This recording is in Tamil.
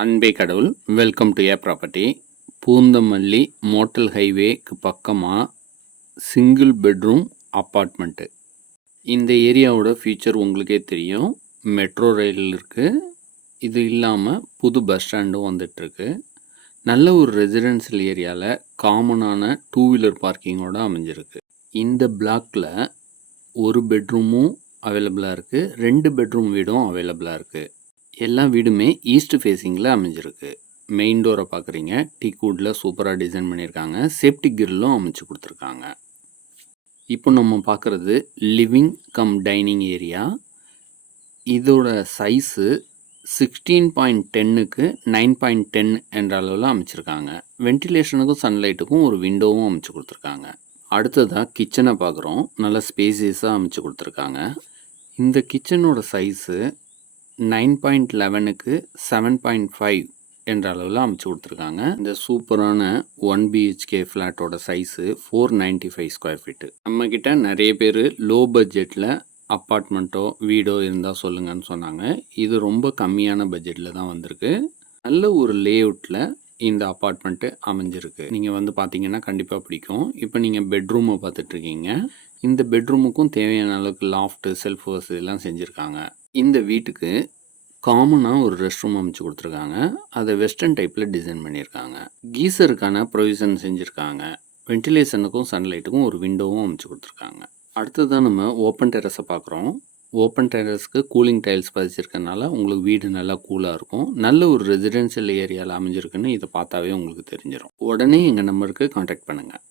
அன்பே கடவுள். Welcome to a property. Poonamallee motel ஹைவேக்கு பக்கமாக சிங்கிள் பெட்ரூம் அப்பார்ட்மெண்ட்டு. இந்த ஏரியாவோட ஃபியூச்சர் உங்களுக்கே தெரியும். மெட்ரோ ரயில் இருக்குது. இது இல்லாமல் புது பஸ் ஸ்டாண்டும் வந்துட்டுருக்கு. நல்ல ஒரு ரெசிடென்ஷியல் ஏரியாவில் காமனான டூ வீலர் பார்க்கிங்கோடு அமைஞ்சிருக்கு. இந்த பிளாக்கில் ஒரு பெட்ரூமும் அவைலபிளாக இருக்குது, 2 பெட்ரூம் வீடும் அவைலபிளாக இருக்குது. எல்லா வீடுமே ஈஸ்ட் ஃபேஸிங்கில் அமைஞ்சிருக்கு. மெயின் டோரை பார்க்குறீங்க, டீக்வுட்டில் சூப்பராக டிசைன் பண்ணியிருக்காங்க. சேஃப்டி கிரில்லும் அமைச்சு கொடுத்துருக்காங்க. இப்போ நம்ம பார்க்குறது லிவிங் கம் டைனிங் ஏரியா. இதோட சைஸு 16.10க்கு 9.10 என்ற அளவில் அமைச்சிருக்காங்க. வென்டிலேஷனுக்கும் சன்லைட்டுக்கும் ஒரு விண்டோவும் அமைச்சு கொடுத்துருக்காங்க. அடுத்ததாக கிச்சனை பார்க்குறோம். நல்லா ஸ்பேசியஸாக அமைச்சு கொடுத்துருக்காங்க. இந்த கிச்சனோட சைஸு 9.11க்கு 7.5 என்ற அளவில் அமைச்சு கொடுத்துருக்காங்க. இந்த சூப்பரான 1 BHK ஃப்ளாட்டோட சைஸு 495 ஸ்கொயர் ஃபீட்டு. நம்மக்கிட்ட நிறைய பேர் லோ பட்ஜெட்டில் அப்பார்ட்மெண்ட்டோ வீடோ இருந்தால் சொல்லுங்கன்னு சொன்னாங்க. இது ரொம்ப கம்மியான பட்ஜெட்டில் தான் வந்திருக்கு. நல்ல ஒரு லேஅவுட்டில் இந்த அப்பார்ட்மெண்ட்டு அமைஞ்சிருக்கு. நீங்கள் வந்து பார்த்தீங்கன்னா கண்டிப்பாக பிடிக்கும். இப்போ நீங்கள் பெட்ரூமை பார்த்துட்ருக்கீங்க. இந்த பெட்ரூமுக்கும் தேவையான அளவுக்கு லாஃப்ட்டு, செல்ஃப் வசதியெல்லாம் செஞ்சுருக்காங்க. இந்த வீட்டுக்கு காமனாக ஒரு ரெஸ்ட் ரூம் அமைச்சு கொடுத்துருக்காங்க. அதை வெஸ்டர்ன் டைப்பில் டிசைன் பண்ணியிருக்காங்க. கீசருக்கான ப்ரொவிஷன் செஞ்சுருக்காங்க. வென்டிலேஷனுக்கும் சன்லைட்டுக்கும் ஒரு விண்டோவும் அமைச்சு கொடுத்துருக்காங்க. அடுத்ததான் நம்ம ஓப்பன் டெரஸை பார்க்குறோம். ஓப்பன் டெரஸ்க்கு கூலிங் டைல்ஸ் பதிச்சிருக்கனால உங்களுக்கு வீடு நல்லா கூலாக இருக்கும். நல்ல ஒரு ரெசிடென்ஷியல் ஏரியாவில் அமைஞ்சிருக்குன்னு இதை பார்த்தாவே உங்களுக்கு தெரிஞ்சிடும். உடனே எங்கள் நம்பருக்கு கான்டாக்ட் பண்ணுங்கள்.